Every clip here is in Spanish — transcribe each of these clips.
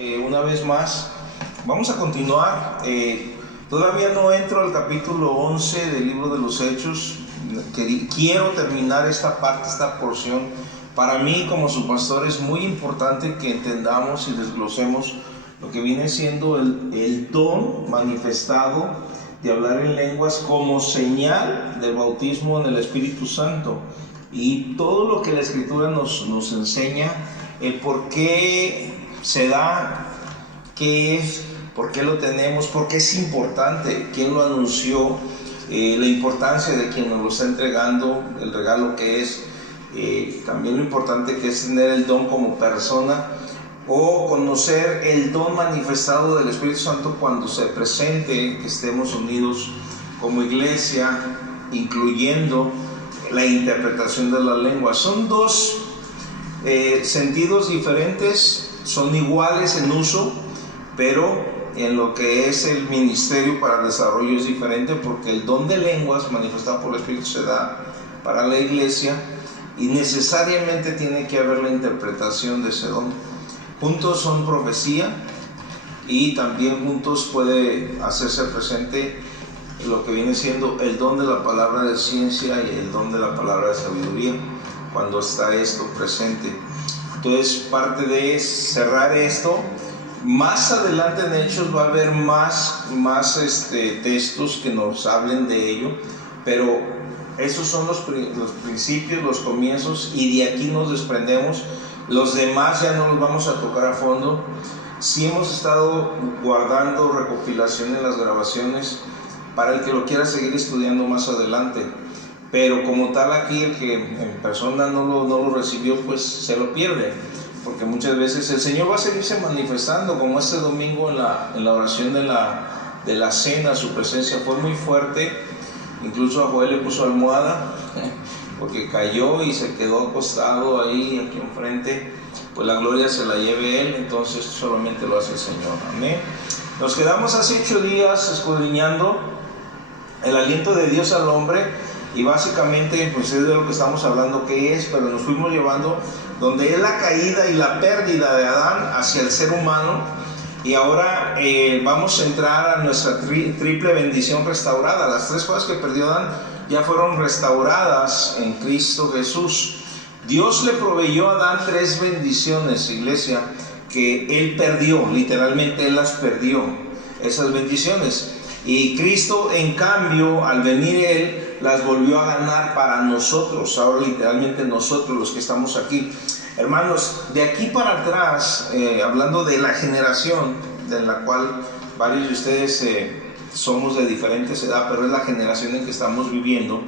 Una vez más, vamos a continuar. Todavía no entro al capítulo 11 del libro de los Hechos. Quiero terminar esta parte, esta porción. Para mí, como su pastor, es muy importante que entendamos y desglosemos lo que viene siendo el don manifestado de hablar en lenguas como señal del bautismo en el Espíritu Santo. Y todo lo que la Escritura nos enseña, el por qué se da, qué es, por qué lo tenemos, por qué es importante, quién lo anunció, la importancia de quien nos lo está entregando, el regalo que es, también lo importante que es tener el don como persona o conocer el don manifestado del Espíritu Santo cuando se presente, que estemos unidos como iglesia, incluyendo la interpretación de la lengua. Son dos sentidos diferentes, son iguales en uso, pero en lo que es el ministerio para el desarrollo es diferente, porque el don de lenguas manifestado por el Espíritu se da para la iglesia y necesariamente tiene que haber la interpretación de ese don. Juntos son profecía y también juntos puede hacerse presente lo que viene siendo el don de la palabra de ciencia y el don de la palabra de sabiduría cuando está esto presente. Entonces, parte de cerrar esto. Más adelante en Hechos va a haber más textos que nos hablen de ello, pero esos son los principios, los comienzos, y de aquí nos desprendemos. Los demás ya no los vamos a tocar a fondo. Sí hemos estado guardando recopilación en las grabaciones para el que lo quiera seguir estudiando más adelante, pero como tal aquí el que en persona no lo recibió, pues se lo pierde, porque muchas veces el Señor va a seguirse manifestando, como este domingo en la oración de la cena. Su presencia fue muy fuerte, incluso a Joel le puso almohada porque cayó y se quedó acostado ahí aquí enfrente. Pues la gloria se la lleve Él, entonces solamente lo hace el Señor. Amén. Nos quedamos hace 8 días escudriñando el aliento de Dios al hombre, y básicamente pues es de lo que estamos hablando, qué es, pero nos fuimos llevando donde es la caída y la pérdida de Adán hacia el ser humano, y ahora vamos a entrar a nuestra triple bendición restaurada. Las 3 cosas que perdió Adán ya fueron restauradas en Cristo Jesús. Dios le proveyó a Adán 3 bendiciones, iglesia, que él perdió, literalmente él las perdió, esas bendiciones. Y Cristo, en cambio, al venir Él, las volvió a ganar para nosotros, ahora literalmente nosotros los que estamos aquí. Hermanos, de aquí para atrás, hablando de la generación, de la cual varios de ustedes somos de diferentes edades, pero es la generación en que estamos viviendo,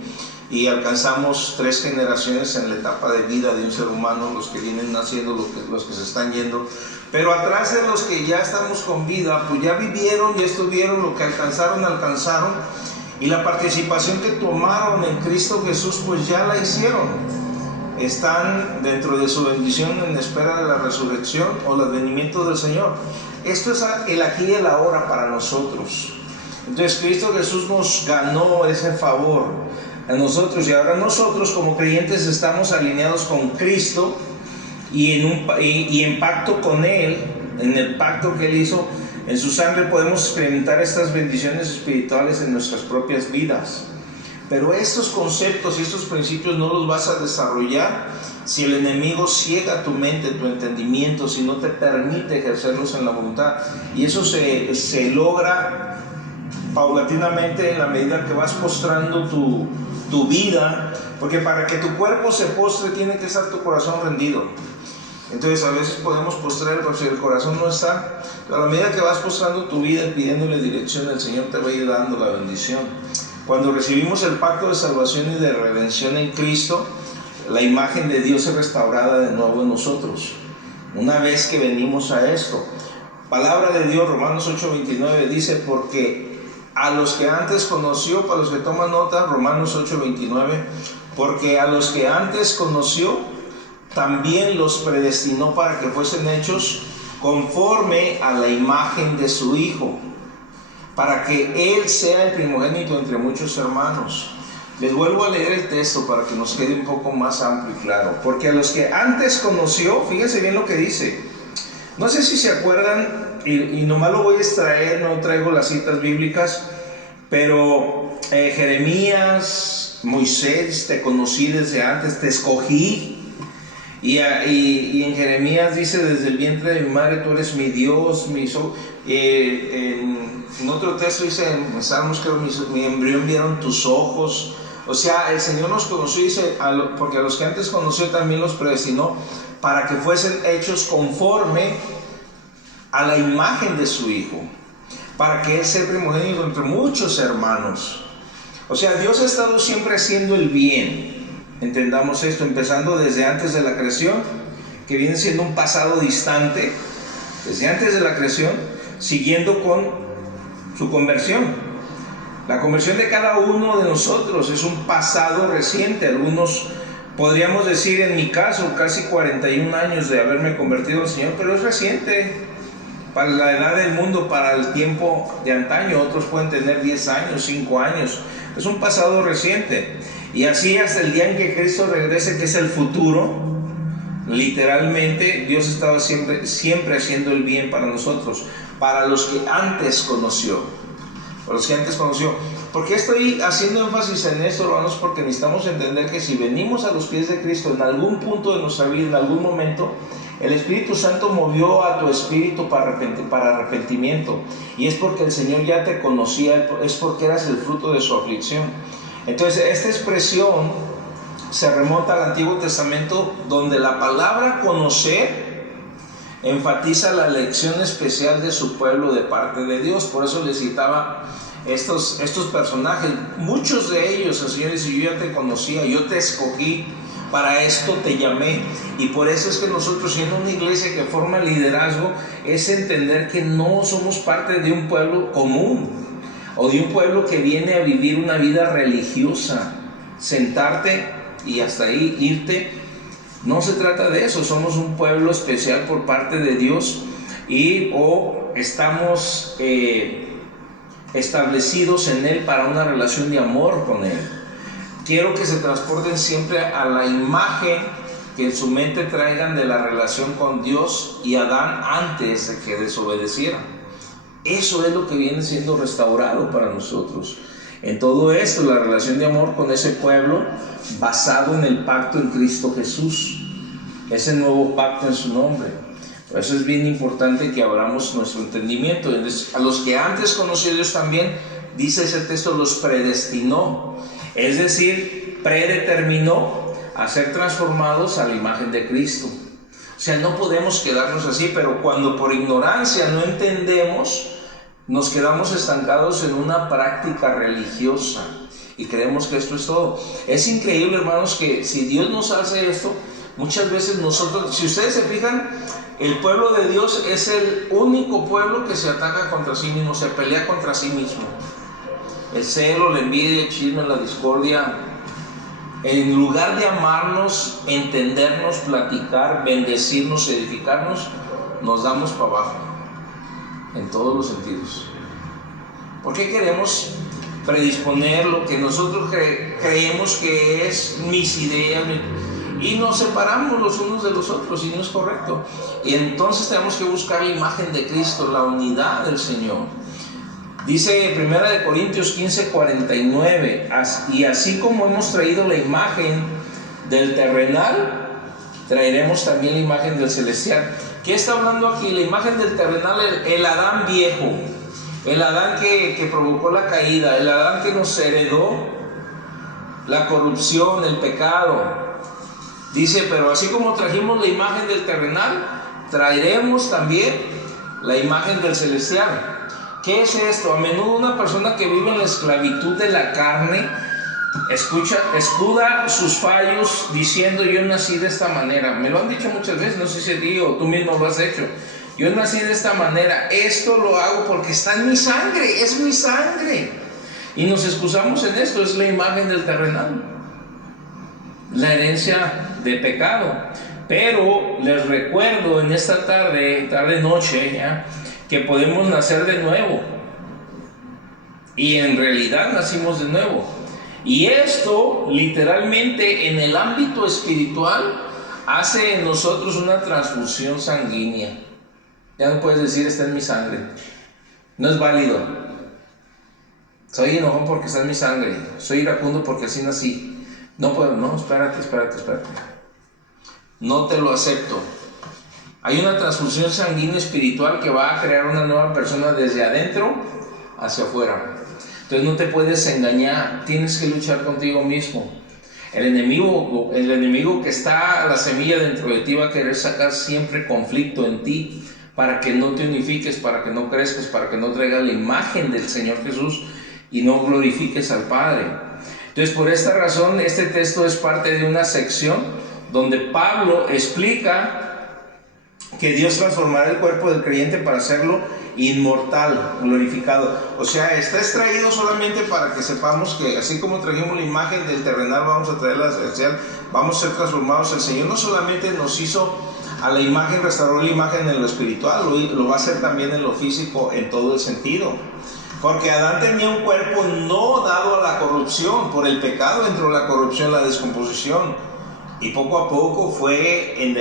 y alcanzamos 3 generaciones en la etapa de vida de un ser humano, los que vienen naciendo, los que se están yendo. Pero atrás de los que ya estamos con vida, pues ya vivieron, ya estuvieron, lo que alcanzaron, y la participación que tomaron en Cristo Jesús, pues ya la hicieron. Están dentro de su bendición en espera de la resurrección o el advenimiento del Señor. Esto es el aquí y el ahora para nosotros. Entonces Cristo Jesús nos ganó ese favor a nosotros, y ahora nosotros como creyentes estamos alineados con Cristo y en pacto con Él, en el pacto que Él hizo en su sangre. Podemos experimentar estas bendiciones espirituales en nuestras propias vidas. Pero estos conceptos y estos principios no los vas a desarrollar si el enemigo ciega tu mente, tu entendimiento, si no te permite ejercerlos en la voluntad. Y eso se logra paulatinamente en la medida que vas postrando tu vida, porque para que tu cuerpo se postre tiene que estar tu corazón rendido. Entonces a veces podemos postrar, pero si el corazón no está, a la medida que vas postrando tu vida pidiéndole dirección, el Señor te va a ir dando la bendición. Cuando recibimos el pacto de salvación y de redención en Cristo, la imagen de Dios es restaurada de nuevo en nosotros. Una vez que venimos a esto, palabra de Dios, Romanos 8:29 dice: porque a los que antes conoció, para los que toman nota, Romanos 8:29, porque a los que antes conoció, también los predestinó para que fuesen hechos conforme a la imagen de su Hijo, para que Él sea el primogénito entre muchos hermanos. Les vuelvo a leer el texto para que nos quede un poco más amplio y claro. Porque a los que antes conoció, fíjense bien lo que dice: No sé si se acuerdan, y nomás lo voy a extraer, no traigo las citas bíblicas, pero Jeremías, Moisés, te conocí desde antes, te escogí. Y en Jeremías dice: desde el vientre de mi madre tú eres mi Dios, en otro texto dice, en Salmos, que mi embrión vieron tus ojos. O sea, el Señor nos conoció, dice, porque a los que antes conoció también los predestinó para que fuesen hechos conforme a la imagen de su Hijo, para que Él sea primogénito entre muchos hermanos. O sea, Dios ha estado siempre haciendo el bien. Entendamos esto, empezando desde antes de la creación, que viene siendo un pasado distante, desde antes de la creación, siguiendo con su conversión. La conversión de cada uno de nosotros es un pasado reciente. Algunos podríamos decir, en mi caso, casi 41 años de haberme convertido al Señor, pero es reciente para la edad del mundo, para el tiempo de antaño. Otros pueden tener 10 años, 5 años. Es un pasado reciente. Y así hasta el día en que Cristo regrese, que es el futuro, literalmente Dios estaba siempre haciendo el bien para nosotros, para los que antes conoció. Para los que antes conoció. ¿Por qué estoy haciendo énfasis en esto, hermanos? Porque necesitamos entender que si venimos a los pies de Cristo en algún punto de nuestra vida, en algún momento, el Espíritu Santo movió a tu espíritu para arrepentimiento. Y es porque el Señor ya te conocía, es porque eras el fruto de su aflicción. Entonces, esta expresión se remonta al Antiguo Testamento, donde la palabra conocer enfatiza la elección especial de su pueblo de parte de Dios. Por eso le citaba estos personajes. Muchos de ellos, el Señor dice: yo ya te conocía, yo te escogí, para esto te llamé. Y por eso es que nosotros, siendo una iglesia que forma liderazgo, es entender que no somos parte de un pueblo común, o de un pueblo que viene a vivir una vida religiosa, sentarte y hasta ahí irte. No se trata de eso. Somos un pueblo especial por parte de Dios, o estamos establecidos en Él para una relación de amor con Él. Quiero que se transporten siempre a la imagen que en su mente traigan de la relación con Dios y Adán antes de que desobedecieran. Eso es lo que viene siendo restaurado para nosotros. En todo esto, la relación de amor con ese pueblo basado en el pacto en Cristo Jesús, ese nuevo pacto en su nombre. Por eso es bien importante que abramos nuestro entendimiento. A los que antes conoció Dios también, dice ese texto, los predestinó, es decir, predeterminó a ser transformados a la imagen de Cristo. O sea, no podemos quedarnos así, pero cuando por ignorancia no entendemos, nos quedamos estancados en una práctica religiosa y creemos que esto es todo. Es increíble, hermanos, que si Dios nos hace esto, muchas veces nosotros, si ustedes se fijan, el pueblo de Dios es el único pueblo que se ataca contra sí mismo, se pelea contra sí mismo. El celo, la envidia, el chisme, la discordia. En lugar de amarnos, entendernos, platicar, bendecirnos, edificarnos, nos damos para abajo, en todos los sentidos. ¿Por qué queremos predisponer lo que nosotros creemos que es mis ideas? Y nos separamos los unos de los otros, y no es correcto. Y entonces tenemos que buscar la imagen de Cristo, la unidad del Señor. Dice 1 Corintios 15:49, y así como hemos traído la imagen del terrenal, traeremos también la imagen del celestial. ¿Qué está hablando aquí? La imagen del terrenal, el Adán viejo, el Adán que provocó la caída, el Adán que nos heredó la corrupción, el pecado. Dice, pero así como trajimos la imagen del terrenal, traeremos también la imagen del celestial. ¿Qué es esto? A menudo una persona que vive en la esclavitud de la carne escuda sus fallos diciendo: yo nací de esta manera. Me lo han dicho muchas veces, no sé si a ti o tú mismo lo has hecho. Yo nací de esta manera, esto lo hago porque está en mi sangre, es mi sangre. Y nos excusamos en esto, es la imagen del terrenal, la herencia de pecado. Pero les recuerdo en esta tarde-noche, ¿ya?, que podemos nacer de nuevo. Y en realidad nacimos de nuevo. Y esto, literalmente, en el ámbito espiritual, hace en nosotros una transfusión sanguínea. Ya no puedes decir está en mi sangre. No es válido. Soy enojón porque está en mi sangre. Soy iracundo porque así nací. No puedo, no, espérate. No te lo acepto. Hay una transfusión sanguínea espiritual que va a crear una nueva persona desde adentro hacia afuera. Entonces no te puedes engañar, tienes que luchar contigo mismo. El enemigo que está la semilla dentro de ti va a querer sacar siempre conflicto en ti para que no te unifiques, para que no crezcas, para que no traigas la imagen del Señor Jesús y no glorifiques al Padre. Entonces, por esta razón, este texto es parte de una sección donde Pablo explica que Dios transformará el cuerpo del creyente para hacerlo inmortal, glorificado. O sea, está extraído solamente para que sepamos que así como trajimos la imagen del terrenal, vamos a traer la celestial, vamos a ser transformados. El Señor no solamente nos hizo a la imagen, restauró la imagen en lo espiritual, lo va a hacer también en lo físico, en todo el sentido. Porque Adán tenía un cuerpo no dado a la corrupción, por el pecado entró la corrupción, la descomposición. Y poco a poco fue en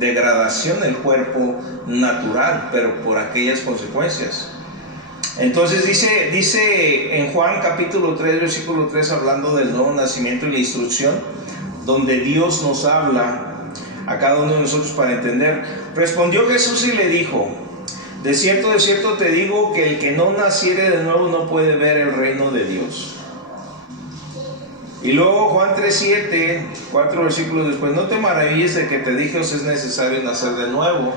degradación el cuerpo natural, pero por aquellas consecuencias. Entonces dice en Juan capítulo 3, versículo 3, hablando del nuevo nacimiento y la instrucción, donde Dios nos habla a cada uno de nosotros para entender. Respondió Jesús y le dijo: de cierto te digo que el que no naciere de nuevo no puede ver el reino de Dios. Y luego Juan 3:7, 4 versículos después: no te maravilles de que te dije os es necesario nacer de nuevo.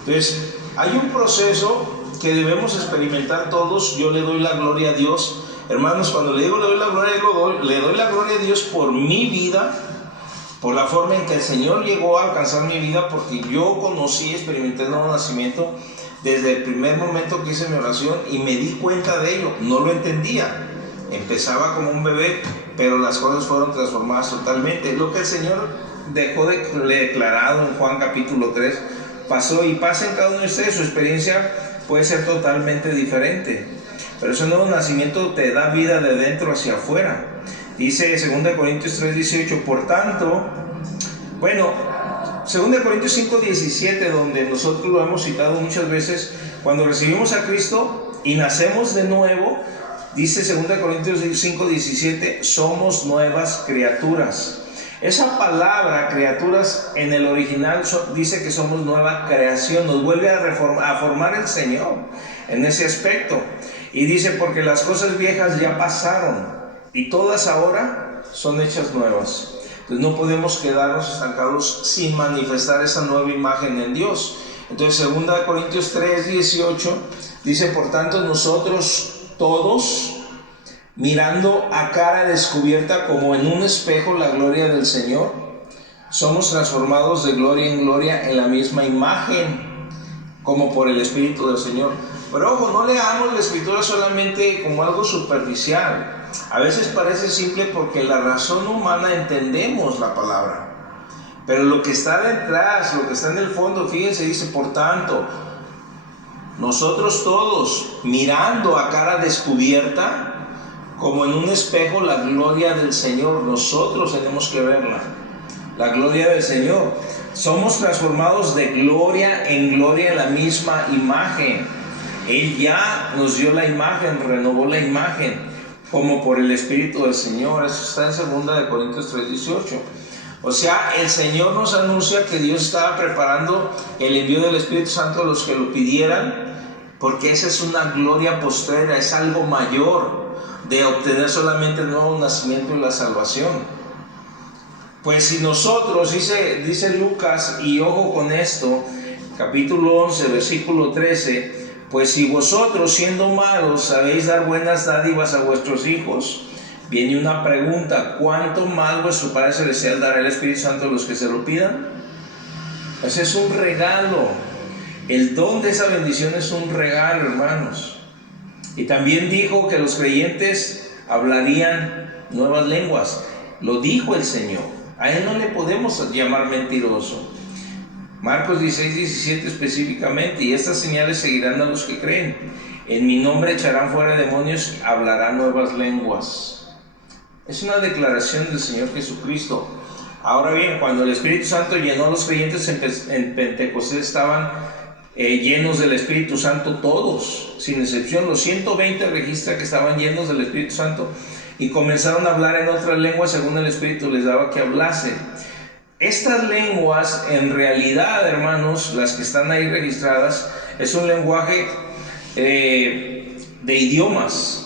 Entonces hay un proceso que debemos experimentar todos. Yo le doy la gloria a Dios, hermanos. Cuando le digo le doy la gloria, le doy la gloria a Dios por mi vida, por la forma en que el Señor llegó a alcanzar mi vida, porque yo conocí, experimenté el nuevo nacimiento desde el primer momento que hice mi oración y me di cuenta de ello. No lo entendía, empezaba como un bebé, pero las cosas fueron transformadas totalmente. Lo que el Señor dejó declarado en Juan capítulo 3 pasó y pasa en cada uno de ustedes. Su experiencia puede ser totalmente diferente, pero ese nuevo nacimiento te da vida de dentro hacia afuera. Dice 2 Corintios 3:18, por tanto, 2 Corintios 5:17, donde nosotros lo hemos citado muchas veces, cuando recibimos a Cristo y nacemos de nuevo, dice 2 Corintios 5:17, somos nuevas criaturas. Esa palabra, criaturas, en el original dice que somos nueva creación, nos vuelve a formar el Señor en ese aspecto. Y dice, porque las cosas viejas ya pasaron y todas ahora son hechas nuevas. Entonces no podemos quedarnos estancados sin manifestar esa nueva imagen en Dios. Entonces 2 Corintios 3:18 dice, por tanto nosotros todos, mirando a cara descubierta como en un espejo la gloria del Señor, somos transformados de gloria en gloria en la misma imagen, como por el Espíritu del Señor. Pero ojo, no leamos la Escritura solamente como algo superficial. A veces parece simple porque la razón humana entendemos la palabra, pero lo que está detrás, lo que está en el fondo, fíjense, dice, por tanto, nosotros todos, mirando a cara descubierta, como en un espejo, la gloria del Señor, nosotros tenemos que verla, la gloria del Señor. Somos transformados de gloria en gloria en la misma imagen. Él ya nos dio la imagen, renovó la imagen, como por el Espíritu del Señor. Eso está en 2 Corintios 3:18. O sea, el Señor nos anuncia que Dios estaba preparando el envío del Espíritu Santo a los que lo pidieran, porque esa es una gloria postrera, es algo mayor de obtener solamente el nuevo nacimiento y la salvación. Pues si nosotros, dice Lucas, y ojo con esto, capítulo 11, versículo 13, pues si vosotros siendo malos sabéis dar buenas dádivas a vuestros hijos, viene una pregunta, ¿cuánto más vuestro Padre Celestial dará el Espíritu Santo a los que se lo pidan? Ese es un regalo. El don de esa bendición es un regalo, hermanos. Y también dijo que los creyentes hablarían nuevas lenguas. Lo dijo el Señor. A Él no le podemos llamar mentiroso. Marcos 16:17 específicamente, y estas señales seguirán a los que creen. En mi nombre echarán fuera demonios, hablarán nuevas lenguas. Es una declaración del Señor Jesucristo. Ahora bien, cuando el Espíritu Santo llenó a los creyentes en Pentecostés, estaban llenos del Espíritu Santo todos, sin excepción. Los 120 registra que estaban llenos del Espíritu Santo y comenzaron a hablar en otras lenguas según el Espíritu les daba que hablase. Estas lenguas, en realidad, hermanos, las que están ahí registradas, es un lenguaje de idiomas.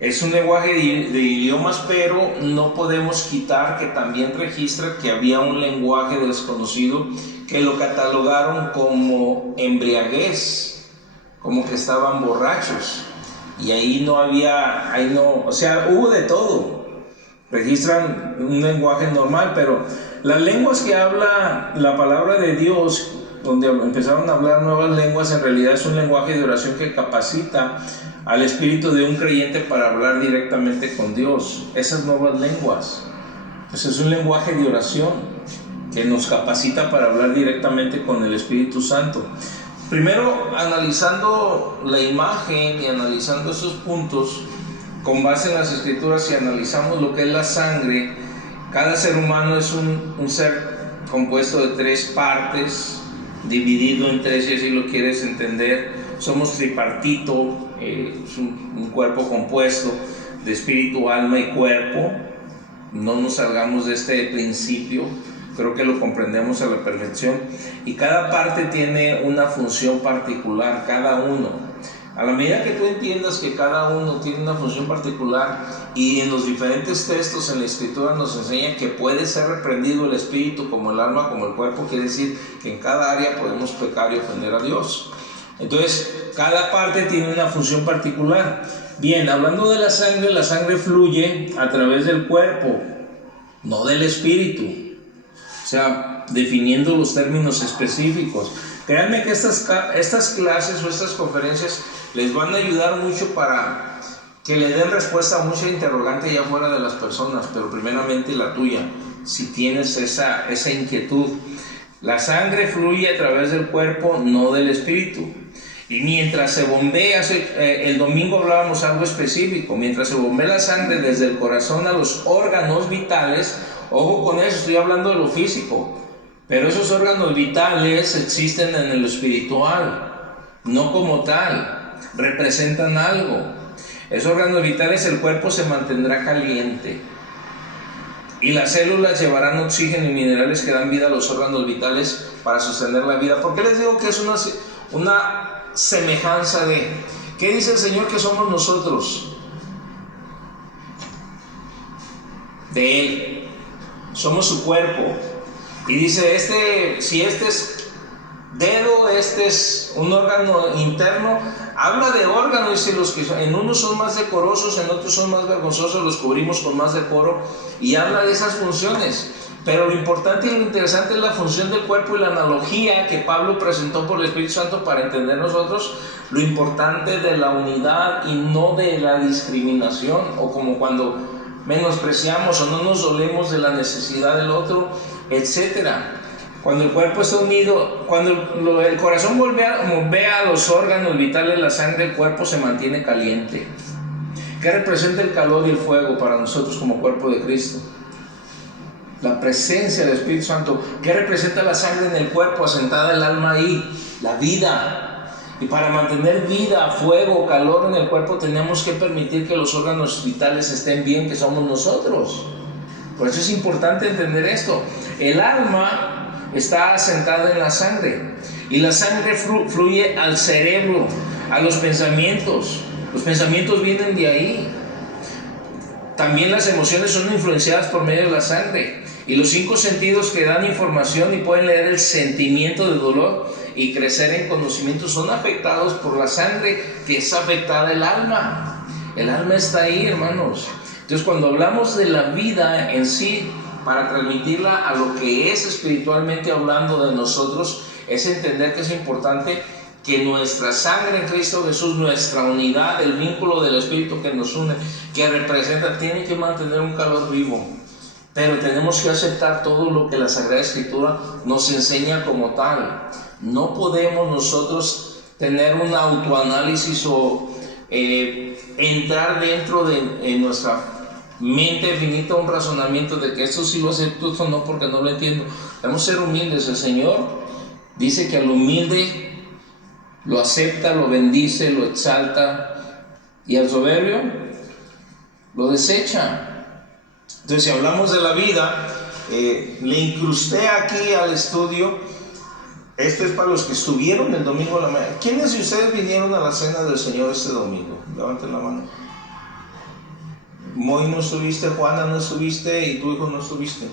Es un lenguaje de idiomas, pero no podemos quitar que también registra que había un lenguaje desconocido que lo catalogaron como embriaguez, como que estaban borrachos. Y ahí no había, o sea, hubo de todo. Registran un lenguaje normal, pero las lenguas que habla la palabra de Dios, donde empezaron a hablar nuevas lenguas, en realidad es un lenguaje de oración que capacita al espíritu de un creyente para hablar directamente con Dios. Esas nuevas lenguas, pues es un lenguaje de oración que nos capacita para hablar directamente con el Espíritu Santo. Primero, analizando la imagen y analizando esos puntos, con base en las Escrituras, si analizamos lo que es la sangre, cada ser humano es un ser compuesto de 3 partes, dividido en 3, si así lo quieres entender. Somos tripartito, es un cuerpo compuesto de espíritu, alma y cuerpo. No nos salgamos de este principio, creo que lo comprendemos a la perfección. Y cada parte tiene una función particular, cada uno. A la medida que tú entiendas que cada uno tiene una función particular, y en los diferentes textos en la Escritura nos enseña que puede ser reprendido el espíritu como el alma, como el cuerpo, quiere decir que en cada área podemos pecar y ofender a Dios. Entonces, cada parte tiene una función particular. Bien, hablando de la sangre fluye a través del cuerpo, no del espíritu. O sea, definiendo los términos específicos. Créanme que estas clases o estas conferencias les van a ayudar mucho para que le den respuesta a mucha interrogante ya fuera de las personas, pero primeramente la tuya, si tienes esa inquietud. La sangre fluye a través del cuerpo, no del espíritu. Y mientras se bombea, el domingo hablábamos algo específico, mientras se bombea la sangre desde el corazón a los órganos vitales, ojo con eso, estoy hablando de lo físico, pero esos órganos vitales existen en el espiritual, no como tal, representan algo. Esos órganos vitales, el cuerpo se mantendrá caliente y las células llevarán oxígeno y minerales que dan vida a los órganos vitales para sostener la vida. ¿Por qué les digo que es una semejanza de? ¿Qué dice el Señor que somos nosotros? De Él. Somos su cuerpo. Y dice, si este es dedo, este es un órgano interno, habla de órganos, y los que en unos son más decorosos, en otros son más vergonzosos, los cubrimos con más decoro, y habla de esas funciones. Pero lo importante y lo interesante es la función del cuerpo y la analogía que Pablo presentó por el Espíritu Santo para entender nosotros lo importante de la unidad y no de la discriminación, o como cuando menospreciamos o no nos dolemos de la necesidad del otro, etcétera. Cuando el cuerpo está unido, cuando el corazón bombea a los órganos vitales la sangre, el cuerpo se mantiene caliente. ¿Qué representa el calor y el fuego para nosotros como cuerpo de Cristo? La presencia del Espíritu Santo. ¿Qué representa la sangre en el cuerpo? Asentada el alma ahí, la vida. Y para mantener vida, fuego, calor en el cuerpo, tenemos que permitir que los órganos vitales estén bien, que somos nosotros. Por eso es importante entender esto. El alma está asentada en la sangre, y la sangre fluye al cerebro, a los pensamientos. Los pensamientos vienen de ahí. También las emociones son influenciadas por medio de la sangre, y los 5 sentidos que dan información y pueden leer el sentimiento de dolor y crecer en conocimiento son afectados por la sangre, que es afectada el alma. El alma está ahí, hermanos. Entonces, cuando hablamos de la vida en sí, para transmitirla a lo que es espiritualmente hablando de nosotros, es entender que es importante que nuestra sangre en Cristo Jesús, nuestra unidad, el vínculo del Espíritu que nos une, que representa, tiene que mantener un calor vivo. Pero tenemos que aceptar todo lo que la Sagrada Escritura nos enseña como tal. No podemos nosotros tener un autoanálisis o entrar dentro de nuestra mente finita un razonamiento de que esto sí lo acepto, no, porque no lo entiendo. Debemos ser humildes. El Señor dice que al humilde lo acepta, lo bendice, lo exalta, y al soberbio lo desecha. Entonces, si hablamos de la vida, le incrusté aquí al estudio. Esto es para los que estuvieron el domingo a la mañana. ¿Quiénes de ustedes vinieron a la cena del Señor este domingo? Levanten la mano. Moy no estuviste, Juana no estuviste y tu hijo no estuviste.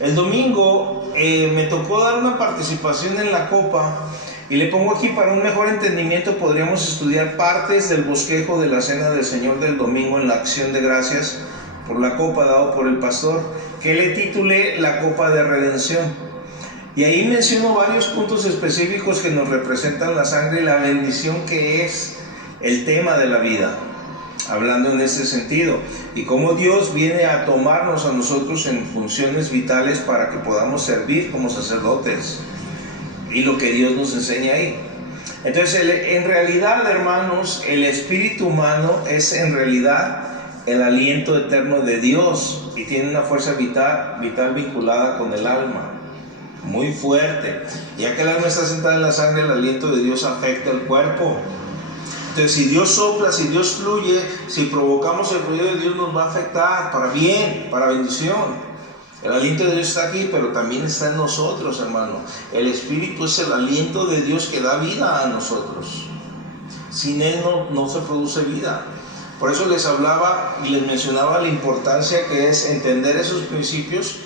El domingo me tocó dar una participación en la copa, y le pongo aquí para un mejor entendimiento. Podríamos estudiar partes del bosquejo de la cena del Señor del domingo en la acción de gracias por la copa dado por el pastor, que le titulé la copa de redención. Y ahí menciono varios puntos específicos que nos representan la sangre y la bendición, que es el tema de la vida, hablando en ese sentido, y cómo Dios viene a tomarnos a nosotros en funciones vitales para que podamos servir como sacerdotes, y lo que Dios nos enseña ahí. Entonces, en realidad, hermanos, el espíritu humano es en realidad el aliento eterno de Dios, y tiene una fuerza vital vinculada con el alma, muy fuerte. Ya que el alma está sentada en la sangre, el aliento de Dios afecta el cuerpo. Entonces, si Dios sopla, si Dios fluye, si provocamos el fluido de Dios, nos va a afectar para bien, para bendición. El aliento de Dios está aquí, pero también está en nosotros, hermano. El Espíritu es el aliento de Dios que da vida a nosotros. Sin Él no se produce vida. Por eso les hablaba y les mencionaba la importancia que es entender esos principios.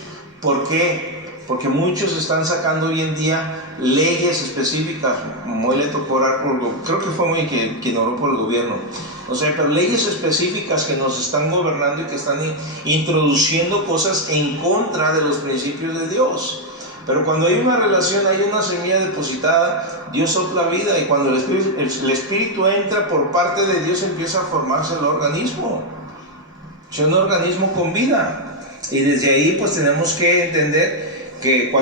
¿Por qué? Porque muchos están sacando hoy en día leyes específicas. Muy le tocó orar creo que fue muy quien oró por el gobierno. O sea, pero leyes específicas que nos están gobernando y que están introduciendo cosas en contra de los principios de Dios. Pero cuando hay una relación, hay una semilla depositada, Dios sopla vida, y cuando el espíritu entra por parte de Dios, empieza a formarse el organismo. Es un organismo con vida. Y desde ahí pues tenemos que entender que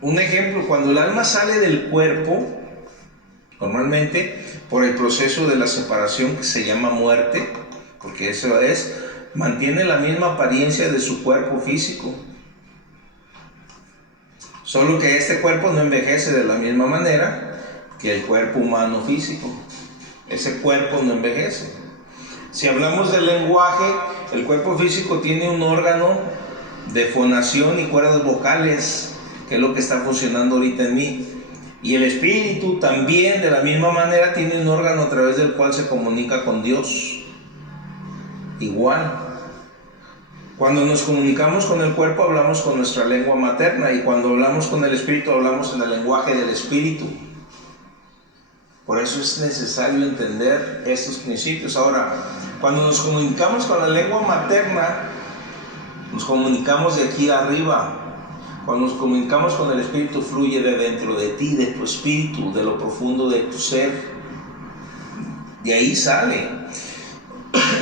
un ejemplo, cuando el alma sale del cuerpo, normalmente por el proceso de la separación, que se llama muerte, porque eso es, mantiene la misma apariencia de su cuerpo físico, solo que este cuerpo no envejece de la misma manera que el cuerpo humano físico. Ese cuerpo no envejece. Si hablamos del lenguaje, el cuerpo físico tiene un órgano de fonación y cuerdas vocales, que es lo que está funcionando ahorita en mí. Y el espíritu también, de la misma manera, tiene un órgano a través del cual se comunica con Dios. Igual. Cuando nos comunicamos con el cuerpo, hablamos con nuestra lengua materna, y cuando hablamos con el espíritu, hablamos en el lenguaje del espíritu. Por eso es necesario entender estos principios. Ahora, cuando nos comunicamos con la lengua materna, nos comunicamos de aquí arriba. Cuando nos comunicamos con el espíritu, fluye de dentro de ti, de tu espíritu, de lo profundo de tu ser. De ahí sale.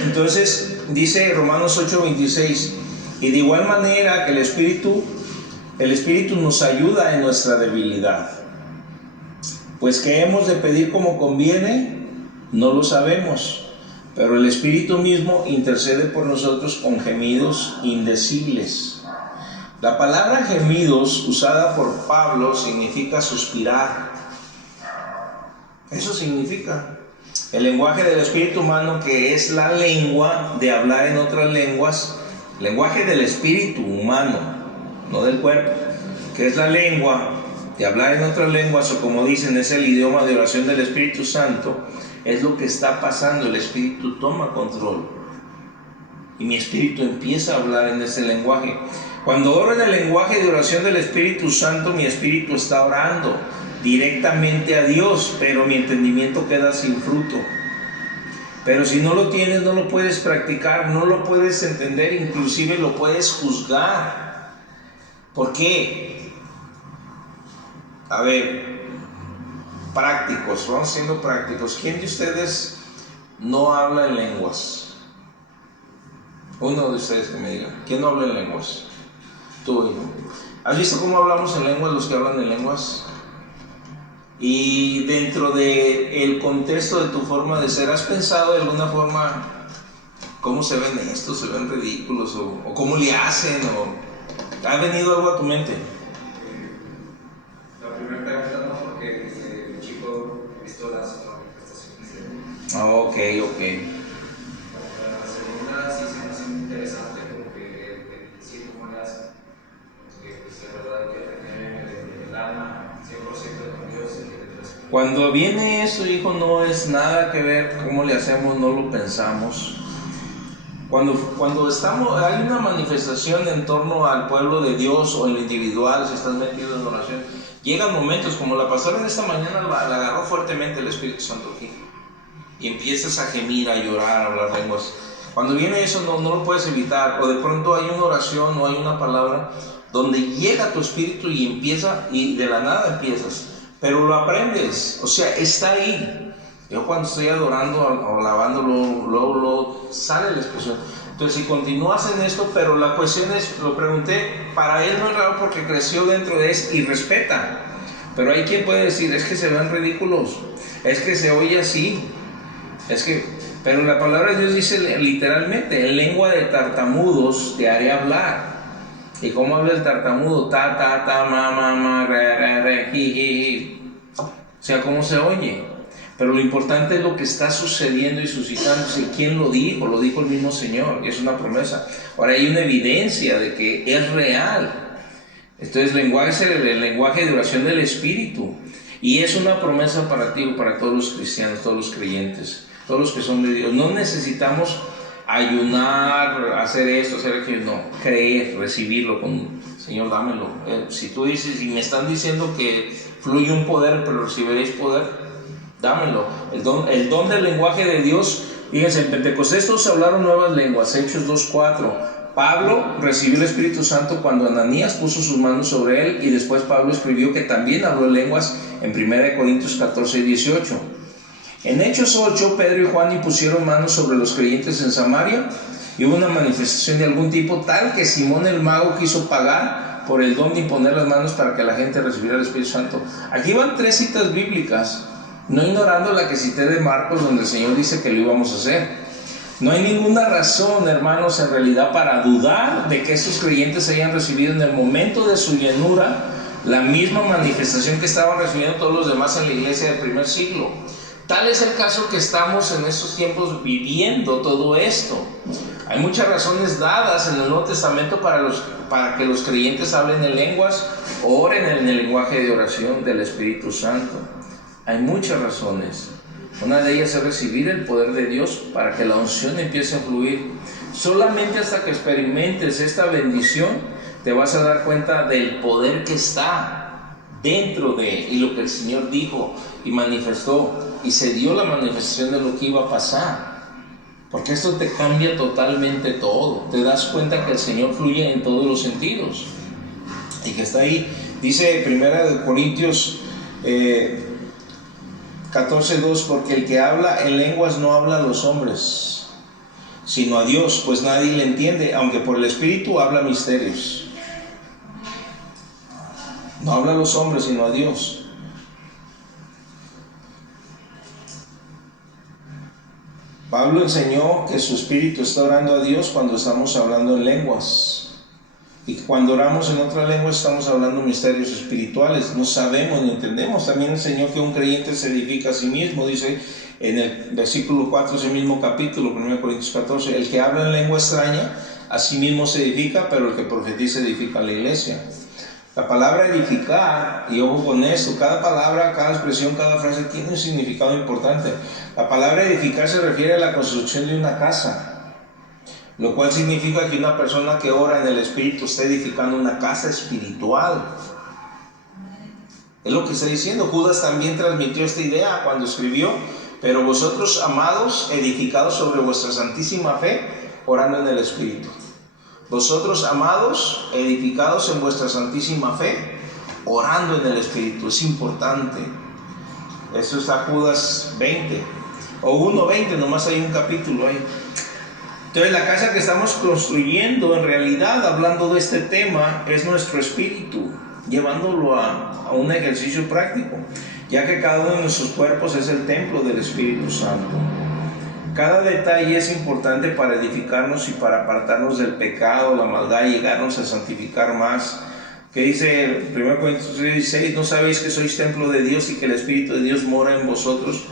Entonces, dice Romanos 8:26, y de igual manera que el espíritu nos ayuda en nuestra debilidad. Pues que hemos de pedir como conviene, no lo sabemos, pero el Espíritu mismo intercede por nosotros con gemidos indecibles. La palabra gemidos, usada por Pablo, significa suspirar. Eso significa. El lenguaje del espíritu humano, que es la lengua de hablar en otras lenguas, lenguaje del espíritu humano, no del cuerpo, que es la lengua de hablar en otras lenguas, o como dicen, es el idioma de oración del Espíritu Santo. Es lo que está pasando. El Espíritu toma control y mi espíritu empieza a hablar en ese lenguaje. Cuando oro en el lenguaje de oración del Espíritu Santo, mi espíritu está orando directamente a Dios, pero mi entendimiento queda sin fruto. Pero si no lo tienes, no lo puedes practicar, no lo puedes entender, inclusive lo puedes juzgar. ¿Por qué? A ver, prácticos, vamos siendo prácticos. ¿Quién de ustedes no habla en lenguas? Uno de ustedes que me diga, ¿quién no habla en lenguas? Tú, hijo. ¿Has visto cómo hablamos en lenguas los que hablan en lenguas? Y dentro del contexto de tu forma de ser, ¿has pensado de alguna forma cómo se ven estos? ¿Se ven ridículos? ¿O cómo le hacen? ¿O ha venido algo a tu mente? La primera pregunta no, porque el chico he visto las ok. La segunda sí se me hace muy interesante porque el decir cómo le hace, porque pues de verdad hay que tener el alma 100% con Dios y que cuando viene eso, hijo, no es nada que ver cómo le hacemos, no lo pensamos. Cuando estamos, hay una manifestación en torno al pueblo de Dios o en lo individual, si estás metido en oración, llegan momentos como la pastora en esta mañana la agarró fuertemente el Espíritu Santo aquí y empiezas a gemir, a llorar, a hablar lenguas. Cuando viene eso no lo puedes evitar, o de pronto hay una oración o hay una palabra donde llega tu espíritu y empieza, y de la nada empiezas, pero lo aprendes, o sea, está ahí. Yo cuando estoy adorando o alabándolo, luego sale la expresión. Entonces, si continúas en esto, pero la cuestión es, lo pregunté, para él no es raro porque creció dentro de él y respeta. Pero hay quien puede decir, es que se ven ridículos, es que se oye así, pero la palabra de Dios dice literalmente, en lengua de tartamudos te haré hablar. ¿Y cómo habla el tartamudo? Ta, ta, ta, ma, re, re, ji. O sea, ¿cómo se oye? Pero lo importante es lo que está sucediendo y suscitándose. ¿Quién lo dijo? Lo dijo el mismo Señor, y es una promesa. Ahora hay una evidencia de que es real. Entonces, el lenguaje de oración del Espíritu. Y es una promesa para ti, para todos los cristianos, todos los creyentes, todos los que son de Dios. No necesitamos ayunar, hacer esto, hacer aquello, no. Creer, recibirlo con Señor, dámelo. Si tú dices, y me están diciendo que fluye un poder, pero recibiréis poder, dámelo. El don del lenguaje de Dios. Fíjense, en Pentecostés todos hablaron nuevas lenguas, Hechos 2:4. Pablo recibió el Espíritu Santo cuando Ananías puso sus manos sobre él, y después Pablo escribió que también habló en lenguas en 1 Corintios 14:18. En Hechos 8, Pedro y Juan impusieron manos sobre los creyentes en Samaria y hubo una manifestación de algún tipo tal que Simón el mago quiso pagar por el don de imponer las manos para que la gente recibiera el Espíritu Santo. Aquí van 3 citas bíblicas, no ignorando la que cité de Marcos, donde el Señor dice que lo íbamos a hacer. No hay ninguna razón, hermanos, en realidad para dudar de que esos creyentes hayan recibido en el momento de su llenura la misma manifestación que estaban recibiendo todos los demás en la iglesia del primer siglo. Tal es el caso que estamos en estos tiempos viviendo todo esto. Hay muchas razones dadas en el Nuevo Testamento para que los creyentes hablen en lenguas, oren en el lenguaje de oración del Espíritu Santo. Hay muchas razones. Una de ellas es recibir el poder de Dios para que la unción empiece a fluir. Solamente hasta que experimentes esta bendición te vas a dar cuenta del poder que está dentro de él y lo que el Señor dijo y manifestó, y se dio la manifestación de lo que iba a pasar. Porque esto te cambia totalmente todo. Te das cuenta que el Señor fluye en todos los sentidos y que está ahí. Dice 1 Corintios 14:2, porque el que habla en lenguas no habla a los hombres, sino a Dios, pues nadie le entiende, aunque por el Espíritu habla misterios. No habla a los hombres, sino a Dios. Pablo enseñó que su espíritu está orando a Dios cuando estamos hablando en lenguas. Y cuando oramos en otra lengua estamos hablando misterios espirituales, no sabemos ni entendemos. También enseñó que un creyente se edifica a sí mismo, dice en el versículo 4 de ese mismo capítulo, 1 Corintios 14, el que habla en lengua extraña, a sí mismo se edifica, pero el que profetiza edifica a la iglesia. La palabra edificar, y ojo con esto, cada palabra, cada expresión, cada frase tiene un significado importante. La palabra edificar se refiere a la construcción de una casa, lo cual significa que una persona que ora en el Espíritu está edificando una casa espiritual. Es lo que está diciendo. Judas también transmitió esta idea cuando escribió: pero vosotros, amados, edificados sobre vuestra santísima fe, orando en el Espíritu. Vosotros, amados, edificados en vuestra santísima fe, orando en el Espíritu. Es importante. Eso está Judas 20 o 1:20, nomás hay un capítulo ahí. Entonces la casa que estamos construyendo, en realidad, hablando de este tema, es nuestro espíritu, llevándolo a un ejercicio práctico, ya que cada uno de nuestros cuerpos es el templo del Espíritu Santo. Cada detalle es importante para edificarnos y para apartarnos del pecado, la maldad, y llegarnos a santificar más. Que dice 1 Corintios 16, ¿no sabéis que sois templo de Dios y que el Espíritu de Dios mora en vosotros?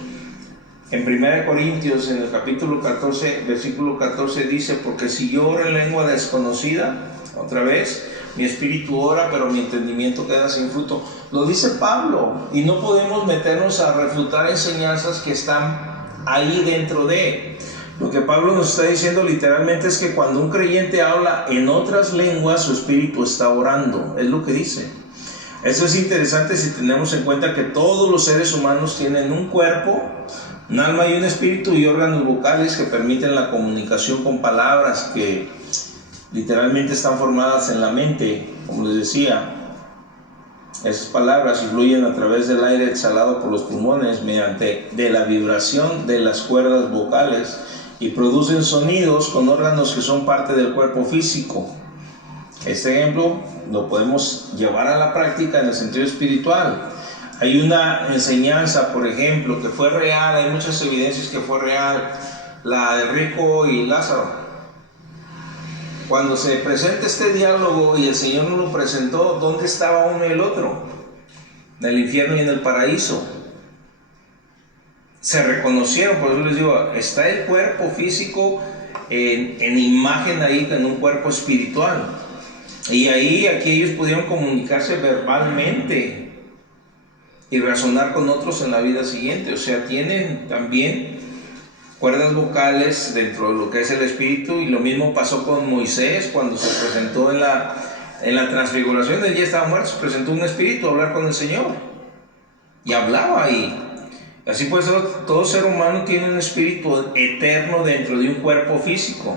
En 1 Corintios, en el capítulo 14, versículo 14 dice: porque si yo oro en lengua desconocida, otra vez, mi espíritu ora, pero mi entendimiento queda sin fruto. Lo dice Pablo, y no podemos meternos a refutar enseñanzas que están ahí dentro de. Lo que Pablo nos está diciendo literalmente es que cuando un creyente habla en otras lenguas, su espíritu está orando, es lo que dice. Eso es interesante si tenemos en cuenta que todos los seres humanos tienen un cuerpo, un alma y un espíritu, y órganos vocales que permiten la comunicación con palabras que literalmente están formadas en la mente. Como les decía, esas palabras influyen a través del aire exhalado por los pulmones mediante de la vibración de las cuerdas vocales y producen sonidos con órganos que son parte del cuerpo físico. Este ejemplo lo podemos llevar a la práctica en el sentido espiritual. Hay una enseñanza, por ejemplo, que fue real, hay muchas evidencias que fue real, la de Rico y Lázaro. Cuando se presenta este diálogo y el Señor nos lo presentó, ¿dónde estaba uno y el otro? En el infierno y en el paraíso. Se reconocieron, por eso les digo, está el cuerpo físico en imagen ahí, en un cuerpo espiritual. Y ahí, aquí ellos pudieron comunicarse verbalmente y razonar con otros en la vida siguiente. O sea, tienen también cuerdas vocales dentro de lo que es el espíritu, y lo mismo pasó con Moisés cuando se presentó en la transfiguración. Él ya estaba muerto, se presentó un espíritu a hablar con el Señor y hablaba ahí. Así pues, todo ser humano tiene un espíritu eterno dentro de un cuerpo físico,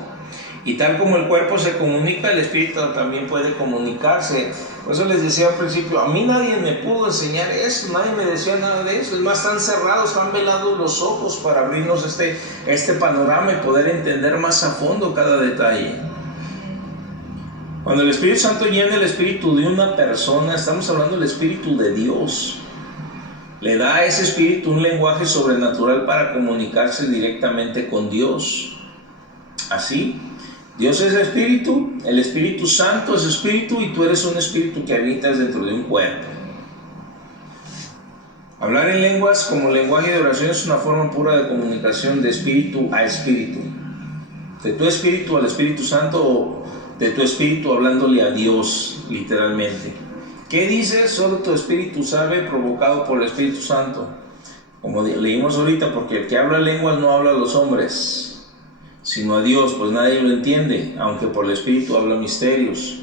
y tal como el cuerpo se comunica, el espíritu también puede comunicarse. Por eso les decía al principio, a mí nadie me pudo enseñar eso, nadie me decía nada de eso. Es más, están cerrados, están velados los ojos para abrirnos este panorama y poder entender más a fondo cada detalle. Cuando el Espíritu Santo llena el espíritu de una persona, estamos hablando del Espíritu de Dios. Le da a ese espíritu un lenguaje sobrenatural para comunicarse directamente con Dios. Así, Dios es espíritu, el Espíritu Santo es espíritu, y tú eres un espíritu que habitas dentro de un cuerpo. Hablar en lenguas como lenguaje de oración es una forma pura de comunicación de espíritu a espíritu. De tu espíritu al Espíritu Santo, o de tu espíritu hablándole a Dios, literalmente. ¿Qué dices? Solo tu espíritu sabe, provocado por el Espíritu Santo. Como leímos ahorita, porque el que habla lenguas no habla a los hombres, sino a Dios, pues nadie lo entiende, aunque por el Espíritu habla misterios.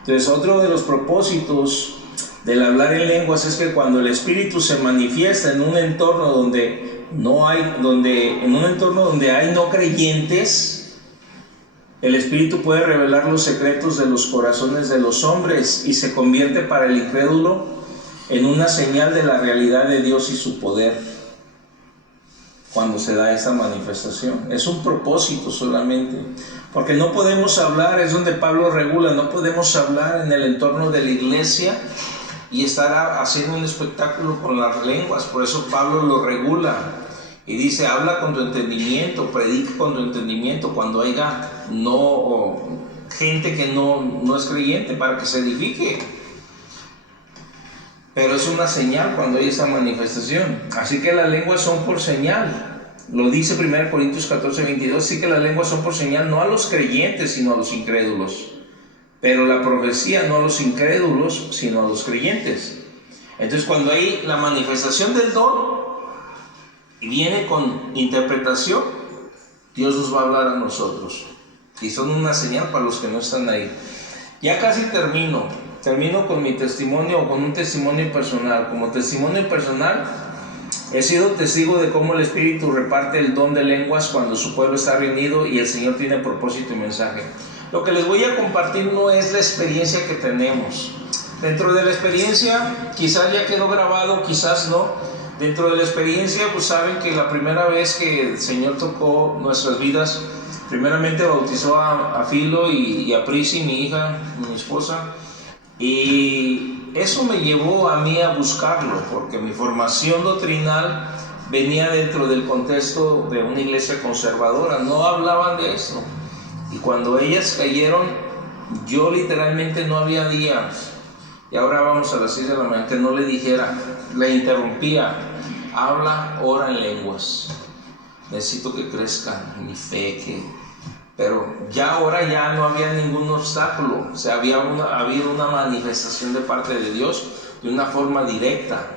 Entonces, otro de los propósitos del hablar en lenguas es que cuando el Espíritu se manifiesta en un entorno donde hay no creyentes, el Espíritu puede revelar los secretos de los corazones de los hombres y se convierte para el incrédulo en una señal de la realidad de Dios y su poder. Cuando se da esta manifestación, es un propósito solamente, porque no podemos hablar, es donde Pablo regula, no podemos hablar en el entorno de la iglesia y estar haciendo un espectáculo con las lenguas. Por eso Pablo lo regula y dice: habla con tu entendimiento, predica con tu entendimiento cuando haya gente que no es creyente, para que se edifique. Pero es una señal cuando hay esa manifestación. Así que las lenguas son por señal. Lo dice 1 Corintios 14, 22. Así que las lenguas son por señal, no a los creyentes, sino a los incrédulos. Pero la profecía no a los incrédulos, sino a los creyentes. Entonces, cuando hay la manifestación del don y viene con interpretación, Dios nos va a hablar a nosotros. Y son una señal para los que no están ahí. Ya casi termino con mi testimonio, o con un testimonio personal. Como testimonio personal, he sido testigo de cómo el Espíritu reparte el don de lenguas cuando su pueblo está reunido y el Señor tiene propósito y mensaje. Lo que les voy a compartir no es la experiencia que tenemos. Dentro de la experiencia, quizás ya quedó grabado, quizás no. Dentro de la experiencia, pues saben que la primera vez que el Señor tocó nuestras vidas, primeramente bautizó a Filo y a Prisi, mi hija, mi esposa. Y eso me llevó a mí a buscarlo, porque mi formación doctrinal venía dentro del contexto de una iglesia conservadora, no hablaban de eso. Y cuando ellas cayeron, yo literalmente no había días, y ahora vamos a las 6 de la mañana, que no le dijera, le interrumpía: habla, ora en lenguas. necesito que crezca mi fe, pero ya ahora ya no había ningún obstáculo, o sea, habido una manifestación de parte de Dios de una forma directa.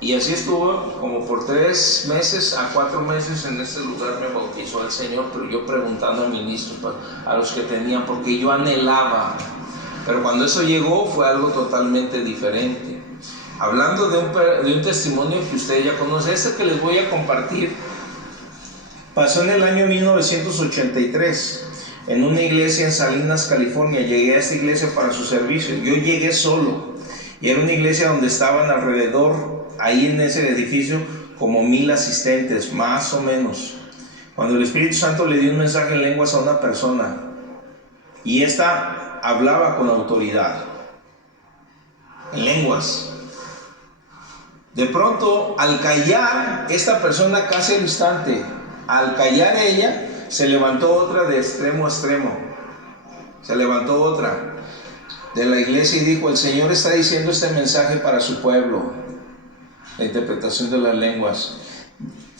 Y así estuvo como por 3 meses a 4 meses en este lugar. Me bautizó el Señor, pero yo preguntando a ministros, a los que tenían, porque yo anhelaba. Pero cuando eso llegó fue algo totalmente diferente. Hablando de un testimonio que usted ya conoce, este que les voy a compartir, pasó en el año 1983, en una iglesia en Salinas, California. Llegué a esta iglesia para su servicio. Yo llegué solo, y era una iglesia donde estaban alrededor, ahí en ese edificio, como 1000 asistentes, más o menos. Cuando el Espíritu Santo le dio un mensaje en lenguas a una persona, y esta hablaba con autoridad, en lenguas. De pronto, al callar esta persona casi al instante, al callar ella, se levantó otra de extremo a extremo. Se levantó otra de la iglesia y dijo: el Señor está diciendo este mensaje para su pueblo. La interpretación de las lenguas.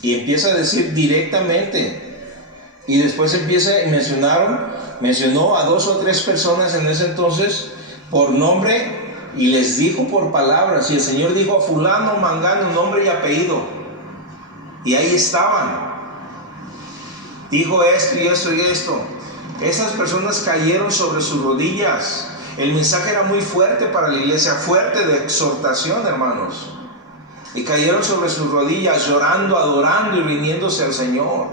Y empieza a decir directamente. Y después mencionó a 2 o 3 personas en ese entonces por nombre y les dijo por palabras. Y el Señor dijo a fulano, mangano, nombre y apellido. Y ahí estaban. Dijo esto y esto y esto. Esas personas cayeron sobre sus rodillas. El mensaje era muy fuerte para la iglesia, fuerte de exhortación, hermanos. Y cayeron sobre sus rodillas, llorando, adorando y rindiéndose al Señor.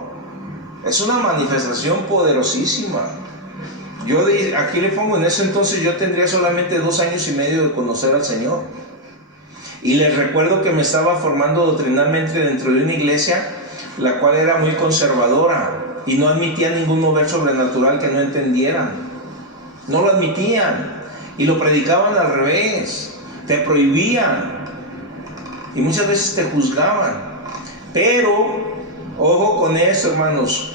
Es una manifestación poderosísima. Yo aquí le pongo, en ese entonces yo tendría solamente 2 años y medio de conocer al Señor. Y les recuerdo que me estaba formando doctrinalmente dentro de una iglesia, la cual era muy conservadora y no admitía ningún mover sobrenatural que no entendieran. No lo admitían y lo predicaban al revés, te prohibían y muchas veces te juzgaban. Pero ojo con eso, hermanos.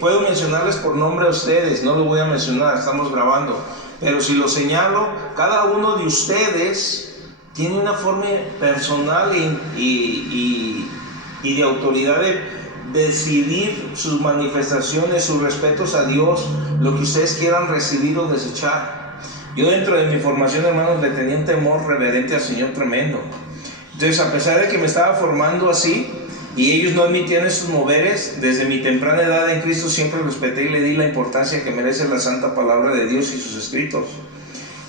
Puedo mencionarles por nombre a ustedes, no lo voy a mencionar, estamos grabando, pero si lo señalo, cada uno de ustedes tiene una forma personal y de autoridad de decidir sus manifestaciones, sus respetos a Dios, lo que ustedes quieran recibir o desechar. Yo dentro de mi formación, hermanos, le tenía un temor reverente al Señor tremendo. Entonces, a pesar de que me estaba formando así y ellos no admitían esos moveres, desde mi temprana edad en Cristo siempre respeté y le di la importancia que merece la santa palabra de Dios y sus escritos.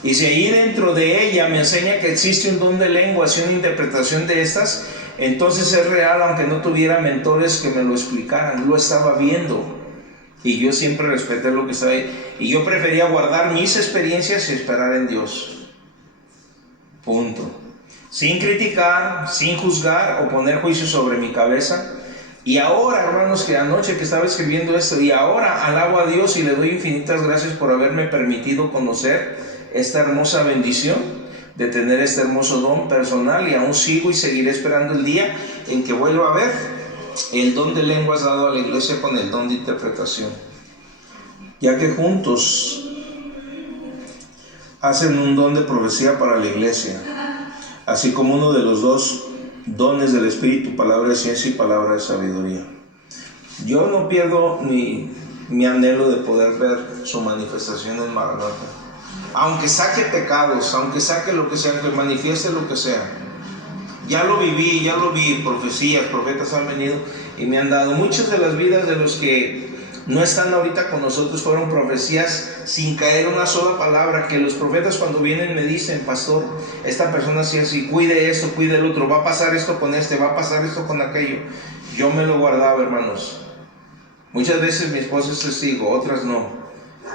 Y si ahí dentro de ella me enseña que existe un don de lenguas y una interpretación de estas, entonces es real, aunque no tuviera mentores que me lo explicaran. Lo estaba viendo y yo siempre respeté lo que estaba ahí, y yo prefería guardar mis experiencias y esperar en Dios. Punto. Sin criticar, sin juzgar o poner juicio sobre mi cabeza. Y ahora, hermanos, que anoche que estaba escribiendo esto, y ahora alabo a Dios y le doy infinitas gracias por haberme permitido conocer esta hermosa bendición de tener este hermoso don personal, y aún sigo y seguiré esperando el día en que vuelva a ver el don de lenguas dado a la iglesia con el don de interpretación, ya que juntos hacen un don de profecía para la iglesia, así como uno de los 2 dones del Espíritu, palabra de ciencia y palabra de sabiduría. Yo no pierdo mi anhelo de poder ver su manifestación en Maranata, aunque saque pecados, aunque saque lo que sea, aunque manifieste lo que sea. Ya lo vi, profecías, profetas han venido y me han dado. Muchas de las vidas de los que no están ahorita con nosotros fueron profecías sin caer una sola palabra, que los profetas cuando vienen me dicen: pastor, esta persona así así, cuide esto, cuide el otro, va a pasar esto con este, va a pasar esto con aquello. Yo me lo guardaba, hermanos. Muchas veces mi esposa es testigo, otras no,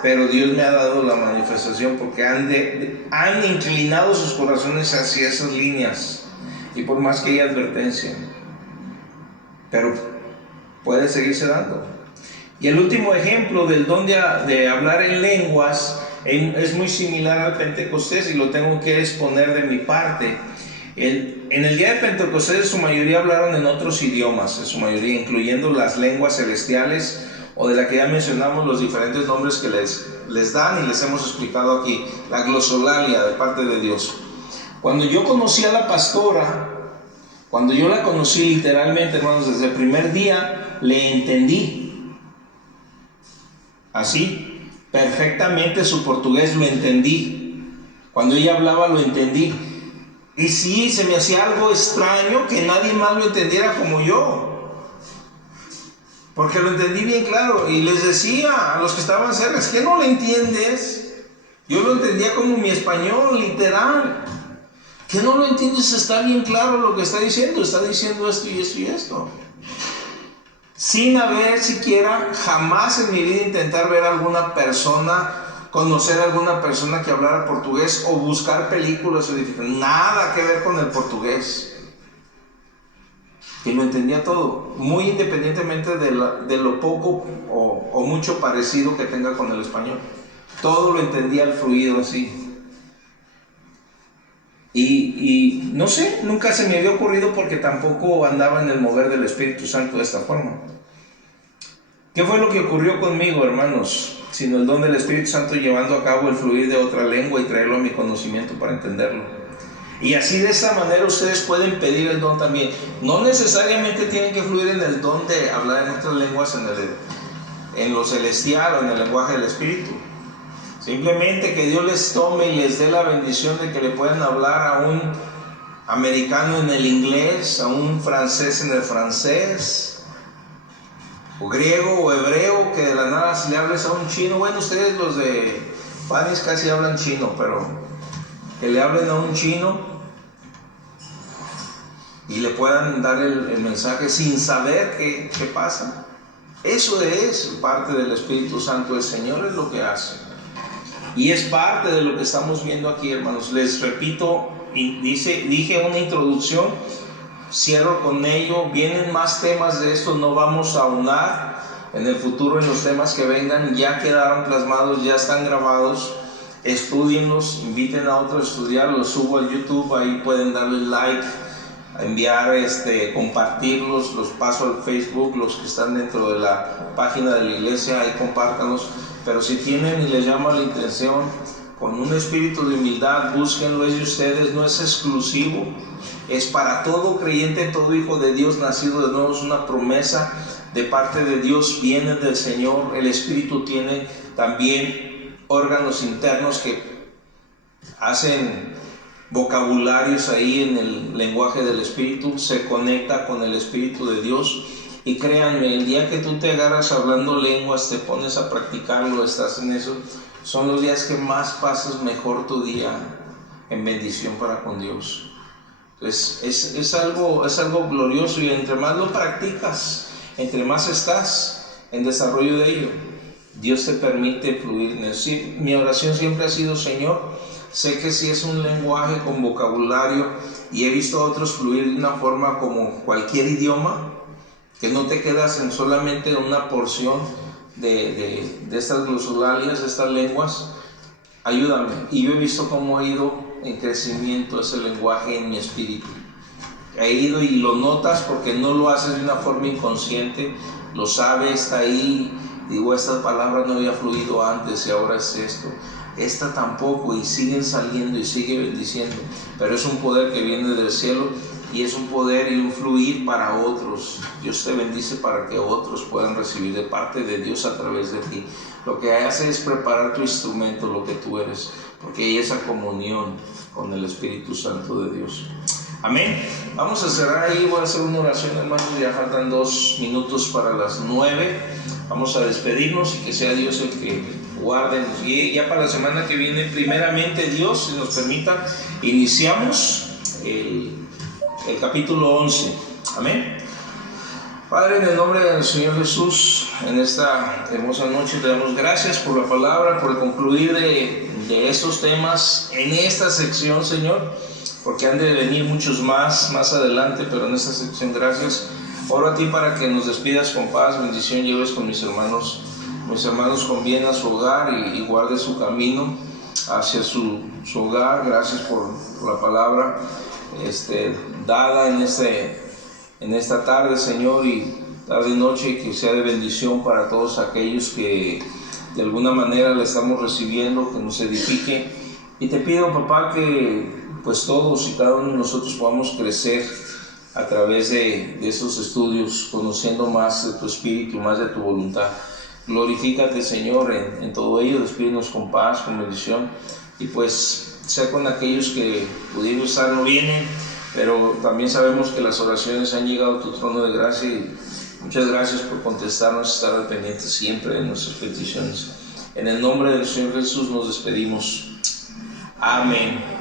pero Dios me ha dado la manifestación porque han inclinado sus corazones hacia esas líneas, y por más que haya advertencia, pero puede seguirse dando. Y el último ejemplo del don de hablar en lenguas es muy similar al Pentecostés, y lo tengo que exponer de mi parte. En el día de Pentecostés, su mayoría hablaron en otros idiomas, en su mayoría, incluyendo las lenguas celestiales, o de la que ya mencionamos los diferentes nombres que les dan y les hemos explicado aquí, la glosolalia de parte de Dios. Cuando yo conocí a la pastora, Cuando yo la conocí literalmente, hermanos, desde el primer día le entendí. Así, perfectamente su portugués lo entendí. Cuando ella hablaba lo entendí. Y sí, se me hacía algo extraño que nadie más lo entendiera como yo. Porque lo entendí bien claro. Y les decía a los que estaban cerca, es que no lo entiendes. Yo lo entendía como mi español, literal. ¿Que no lo entiendes? Está bien claro lo que está diciendo esto y esto y esto. Sin haber siquiera jamás en mi vida intentar ver a alguna persona, conocer a alguna persona que hablara portugués o buscar películas o nada que ver con el portugués. Y lo entendía todo, muy independientemente de lo poco o mucho parecido que tenga con el español. Todo lo entendía al fluido así. Y no sé, nunca se me había ocurrido porque tampoco andaba en el mover del Espíritu Santo de esta forma. ¿Qué fue lo que ocurrió conmigo, hermanos? Sino el don del Espíritu Santo llevando a cabo el fluir de otra lengua y traerlo a mi conocimiento para entenderlo. Y así de esa manera ustedes pueden pedir el don también. No necesariamente tienen que fluir en el don de hablar en otras lenguas en lo celestial o en el lenguaje del Espíritu. Simplemente que Dios les tome y les dé la bendición de que le puedan hablar a un americano en el inglés, a un francés en el francés, o griego o hebreo, que de la nada si le hables a un chino. Bueno, ustedes los de Spanish casi hablan chino, pero que le hablen a un chino y le puedan dar el mensaje sin saber qué pasa. Eso es parte del Espíritu Santo. El Señor es lo que hace. Y es parte de lo que estamos viendo aquí, hermanos. Les repito, dije una introducción, cierro con ello. Vienen más temas de esto, no vamos a aunar en el futuro en los temas que vengan. Ya quedaron plasmados, ya están grabados. Estudienlos, inviten a otros a estudiar. Los subo al YouTube, ahí pueden darle like, enviar, compartirlos. Los paso al Facebook, los que están dentro de la página de la iglesia, ahí compártanlos. Pero si tienen y les llama la intención, con un espíritu de humildad, búsquenlo, es de ustedes, no es exclusivo, es para todo creyente, todo hijo de Dios nacido de nuevo, es una promesa de parte de Dios, viene del Señor. El Espíritu tiene también órganos internos que hacen vocabularios ahí en el lenguaje del Espíritu, se conecta con el Espíritu de Dios. Y créanme, el día que tú te agarras hablando lenguas, te pones a practicarlo, estás en eso, son los días que más pasas mejor tu día en bendición para con Dios. Entonces, es algo glorioso, y entre más lo practicas, entre más estás en desarrollo de ello, Dios te permite fluir en eso. Sí, mi oración siempre ha sido: Señor, sé que si es un lenguaje con vocabulario, y he visto a otros fluir de una forma como cualquier idioma, que no te quedas en solamente una porción de estas glosolalias, de estas lenguas. Ayúdame. Y yo he visto cómo ha ido en crecimiento ese lenguaje en mi espíritu. He ido y lo notas porque no lo haces de una forma inconsciente, lo sabes, está ahí. Digo, esta palabra no había fluido antes y ahora es esto. Esta tampoco, y siguen saliendo y sigue bendiciendo. Pero es un poder que viene del cielo. Y es un poder y un fluir para otros. Dios te bendice para que otros puedan recibir de parte de Dios a través de ti. Lo que hace es preparar tu instrumento, lo que tú eres, porque hay esa comunión con el Espíritu Santo de Dios. Amén. Vamos a cerrar ahí, voy a hacer una oración, hermanos. Ya faltan 2 minutos para las 9. Vamos a despedirnos y que sea Dios el que guarde, nos guíe. Ya para la semana que viene, primeramente Dios, si nos permita, iniciamos el capítulo 11. Amén. Padre, en el nombre del Señor Jesús, en esta hermosa noche te damos gracias por la palabra, por el concluir de estos temas en esta sección, Señor, porque han de venir muchos más adelante, pero en esta sección, gracias. Oro a ti para que nos despidas con paz, bendición, lleves con mis hermanos con bien a su hogar y guarde su camino hacia su hogar. Gracias por la palabra dada en esta tarde, Señor, y tarde y noche, que sea de bendición para todos aquellos que de alguna manera le estamos recibiendo, que nos edifique. Y te pido, papá, que pues todos y cada uno de nosotros podamos crecer a través de esos estudios, conociendo más de tu espíritu, más de tu voluntad. Glorifícate, Señor, en todo ello. Despídenos con paz, con bendición, y pues sea con aquellos que pudieron estar, no vienen, pero también sabemos que las oraciones han llegado a tu trono de gracia, y muchas gracias por contestarnos, estar al pendiente siempre de nuestras peticiones. En el nombre del Señor Jesús nos despedimos. Amén.